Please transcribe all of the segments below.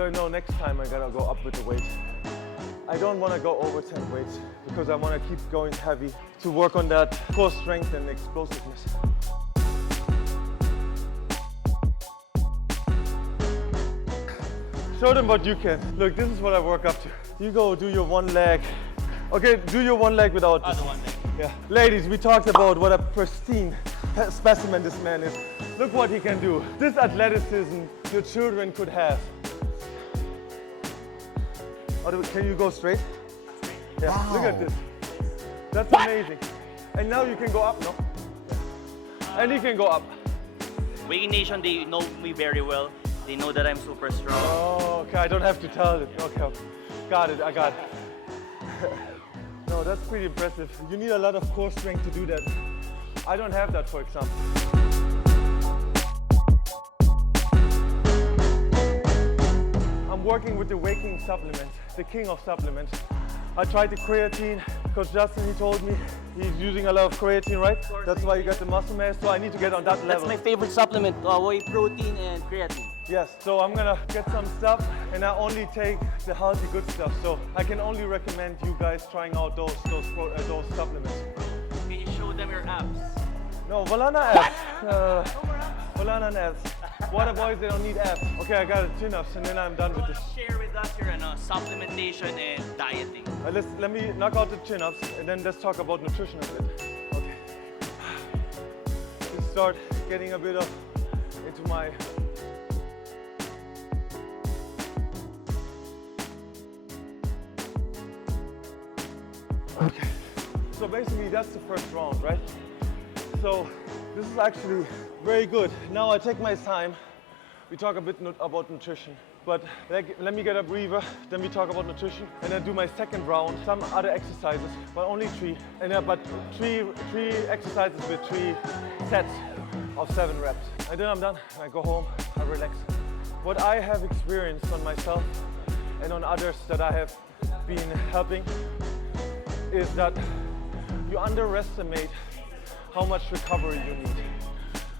So I know next time I gotta go up with the weight. I don't want to go over 10 weights because I want to keep going heavy to work on that core strength and explosiveness. Show them what you can. Look, this is what I work up to. You go do your one leg. Okay, do your one leg without this. The one leg. Yeah. Ladies, we talked about what a pristine specimen this man is. Look what he can do. This athleticism your children could have. Can you go straight? Yeah, wow. Look at this. That's amazing. And now you can go up, no? And you can go up. Whey King Nation, they know me very well. They know that I'm super strong. Oh, okay, I don't have to tell it. Okay, got it, I got it. No, that's pretty impressive. You need a lot of core strength to do that. I don't have that, for example. I'm working with the Whey King Supplements, the king of supplements. I tried the creatine. Coach Justin, he told me he's using a lot of creatine, right? That's why you got the muscle mass, so I need to get on that level. That's my favorite supplement, whey protein and creatine. Yes, so I'm gonna get some stuff and I only take the healthy good stuff. So I can only recommend you guys trying out those supplements. Can you show them your abs? No, Volana abs. Volana abs. Water boys, they don't need abs. Okay, I got it, chin-ups, and then I'm done with this. Share with us your supplementation and dieting. Let me knock out the chin-ups, and then let's talk about nutrition a bit. Okay. Let's start getting a bit of into my. Okay. So basically, that's the first round, right? So this is actually very good. Now I take my time. We talk a bit about nutrition, but let me get a breather. Then we talk about nutrition, and then do my second round. Some other exercises, but only 3. And but three exercises with 3 sets of 7 reps. And then I'm done. I go home. I relax. What I have experienced on myself and on others that I have been helping is that you underestimate how much recovery you need.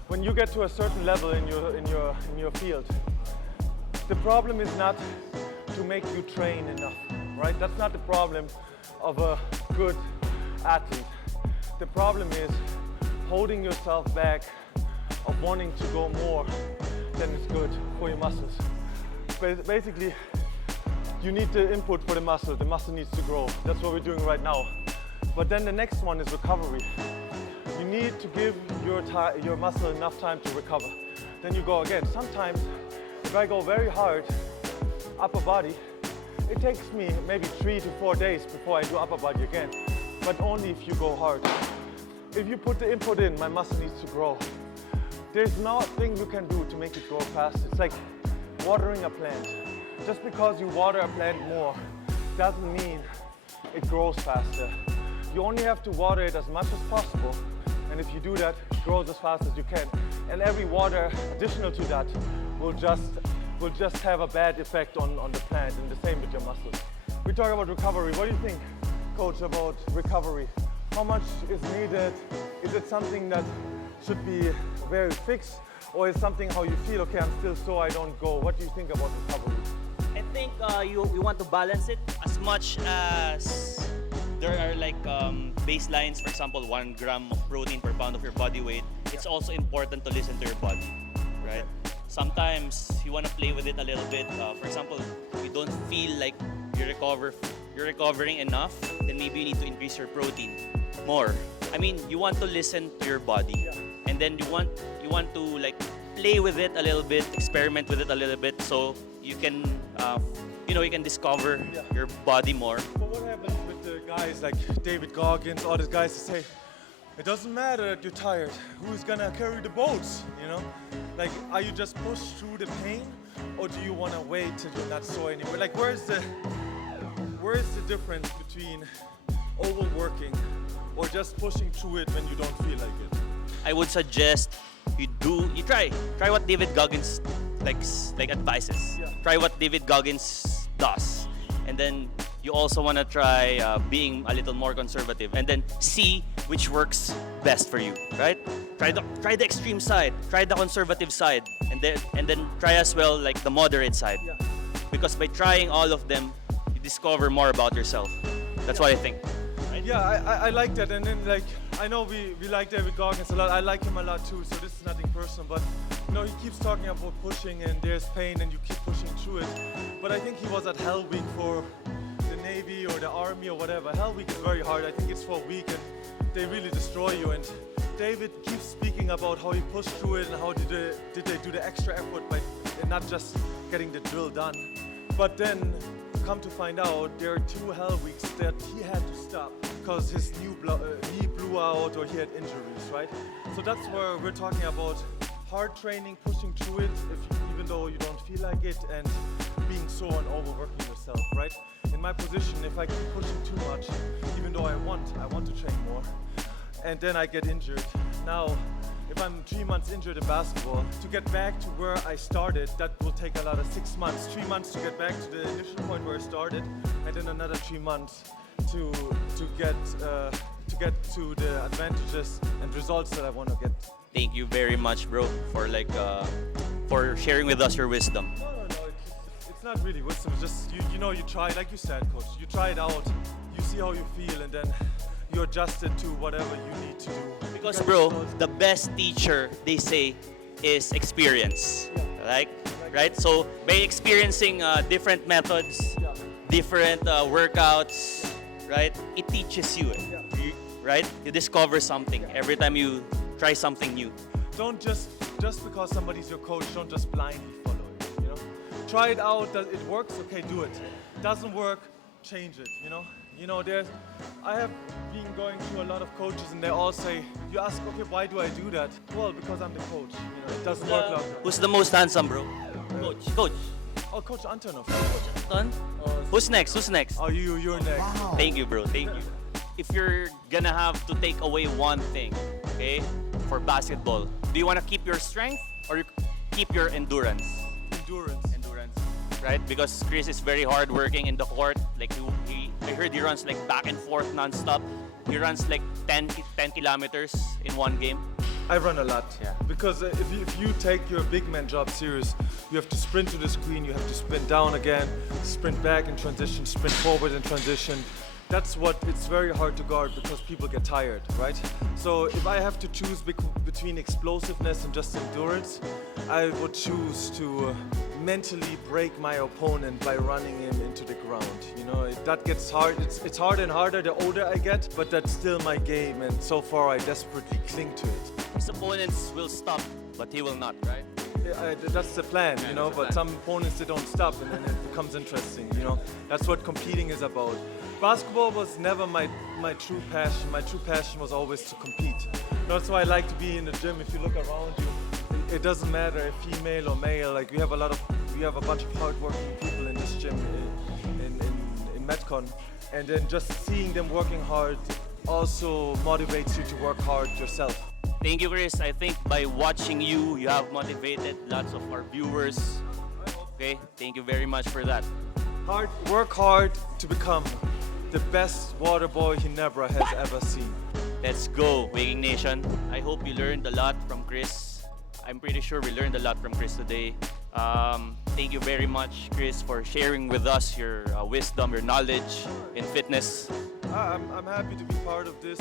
When you get to a certain level in your field, the problem is not to make you train enough, right? That's not the problem of a good athlete. The problem is holding yourself back, of wanting to go more than is good for your muscles. Basically, you need the input for the muscle. The muscle needs to grow. That's what we're doing right now. But then the next one is recovery. You need to give your muscle enough time to recover. Then you go again. Sometimes, if I go very hard, upper body, it takes me maybe 3 to 4 days before I do upper body again. But only if you go hard. If you put the input in, my muscle needs to grow. There's nothing you can do to make it grow fast. It's like watering a plant. Just because you water a plant more doesn't mean it grows faster. You only have to water it as much as possible, and if you do that, it grows as fast as you can. And every water additional to that will just have a bad effect on the plant, and the same with your muscles. We talk about recovery. What do you think, coach, about recovery? How much is needed? Is it something that should be very fixed, or is something how you feel, okay, I'm still sore, I don't go? What do you think about recovery? I think you want to balance it as much as there are like baselines, for example, 1 gram of protein per pound of your body weight. It's also important to listen to your body, right? Sometimes you want to play with it a little bit. For example, you don't feel like you're recovering enough, then maybe you need to increase your protein more. I mean, you want to listen to your body, and then you want to like play with it a little bit, experiment with it a little bit, so you can you can discover your body more. But what happens with the guys like David Goggins, all these guys that say, it doesn't matter that you're tired, who's gonna carry the boats, you know? Like, are you just pushed through the pain, or do you wanna wait till you're not sore anymore? Like, where's the difference between overworking or just pushing through it when you don't feel like it? I would suggest you try what David Goggins advises. Yeah. Try what David Goggins does, and then you also want to try being a little more conservative, and then see which works best for you, right? Try the extreme side, try the conservative side, and then try as well like the moderate side. Yeah. because by trying all of them, you discover more about yourself. That's what I think. Yeah, I like that, and then like I know we like David Goggins a lot. I like him a lot too, so this is nothing personal. But you know, he keeps talking about pushing, and there's pain, and you keep pushing through it. But I think he was at Hell Week for the Navy or the Army or whatever. Hell Week is very hard. I think it's for a week, and they really destroy you. And David keeps speaking about how he pushed through it and how did they do the extra effort by not just getting the drill done. But then, come to find out, there are 2 Hell Weeks that he had to stop because his knee blew out or he had injuries, right? So that's where we're talking about hard training, pushing through it, even though you don't feel like it, and being sore and overworking yourself, right? In my position, if I keep pushing too much, even though I want to train more, and then I get injured. Now, if I'm 3 months injured in basketball, to get back to where I started, that will take a lot of 6 months. 3 months to get back to the initial point where I started, and then another 3 months to get to the advantages and results that I want to get. Thank you very much, bro, for for sharing with us your wisdom. No, it's not really wisdom. It's just you know, you try, like you said, coach. You try it out, you see how you feel, and then you adjust it to whatever you need to do. Because, bro, the best teacher, they say, is experience. Right? So by experiencing different methods, different workouts, right? It teaches you, right? You discover something every time you try something new. Don't just because somebody's your coach, don't just blindly follow it, you know? Try it out, that it works, okay, do it. Doesn't work, change it, you know? You know, I have been going through a lot of coaches and they all say, you ask, okay, why do I do that? Well, because I'm the coach, you know, it doesn't work like that. Who's the most handsome, bro? Coach. Oh, Coach Antonov. Coach Anton? Who's next? Oh, you're next. Wow. Thank you, bro. Thank you. If you're gonna have to take away one thing, okay, for basketball, do you want to keep your strength or you keep your endurance? Endurance. Right? Because Chris is very hard working in the court. Like I heard he runs like back and forth non-stop. He runs like 10 kilometers in one game. I run a lot. Yeah. Because if you take your big man job serious, you have to sprint to the screen, you have to sprint down again, sprint back in transition, sprint forward in transition. That's what it's very hard to guard because people get tired, right? So if I have to choose between explosiveness and just endurance, I would choose to mentally break my opponent by running him into the ground. You know, that gets hard. It's harder and harder the older I get, but that's still my game, and so far I desperately cling to it. His opponents will stop, but he will not, right? Yeah, that's the plan, you know, but some opponents, they don't stop, and then it becomes interesting, you know. That's what competing is about. Basketball was never my true passion. My true passion was always to compete. That's why I like to be in the gym. If you look around you, it doesn't matter if female or male. Like we have a bunch of hardworking people in this gym in Metcon, and then just seeing them working hard also motivates you to work hard yourself. Thank you, Chris. I think by watching you, you have motivated lots of our viewers. Okay, thank you very much for that. Work hard to become the best water boy Ginebra has ever seen. Let's go, Whey King Nation. I hope you learned a lot from Chris. I'm pretty sure we learned a lot from Chris today. Thank you very much, Chris, for sharing with us your wisdom, your knowledge in fitness. I'm happy to be part of this.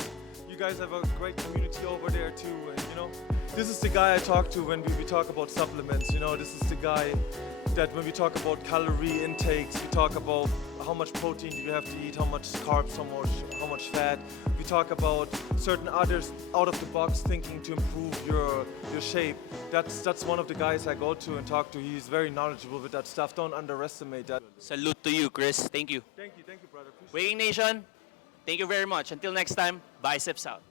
You guys have a great community over there too, and you know, this is the guy I talk to when we talk about supplements. You know, this is the guy that when we talk about calorie intakes, we talk about how much protein do you have to eat, how much carbs, how much fat. We talk about certain others out of the box thinking to improve your shape. That's one of the guys I go to and talk to. He's very knowledgeable with that stuff. Don't underestimate that. Salute to you, Chris. Thank you. Thank you, brother. Appreciate it. Whey King Nation, thank you very much. Until next time, biceps out.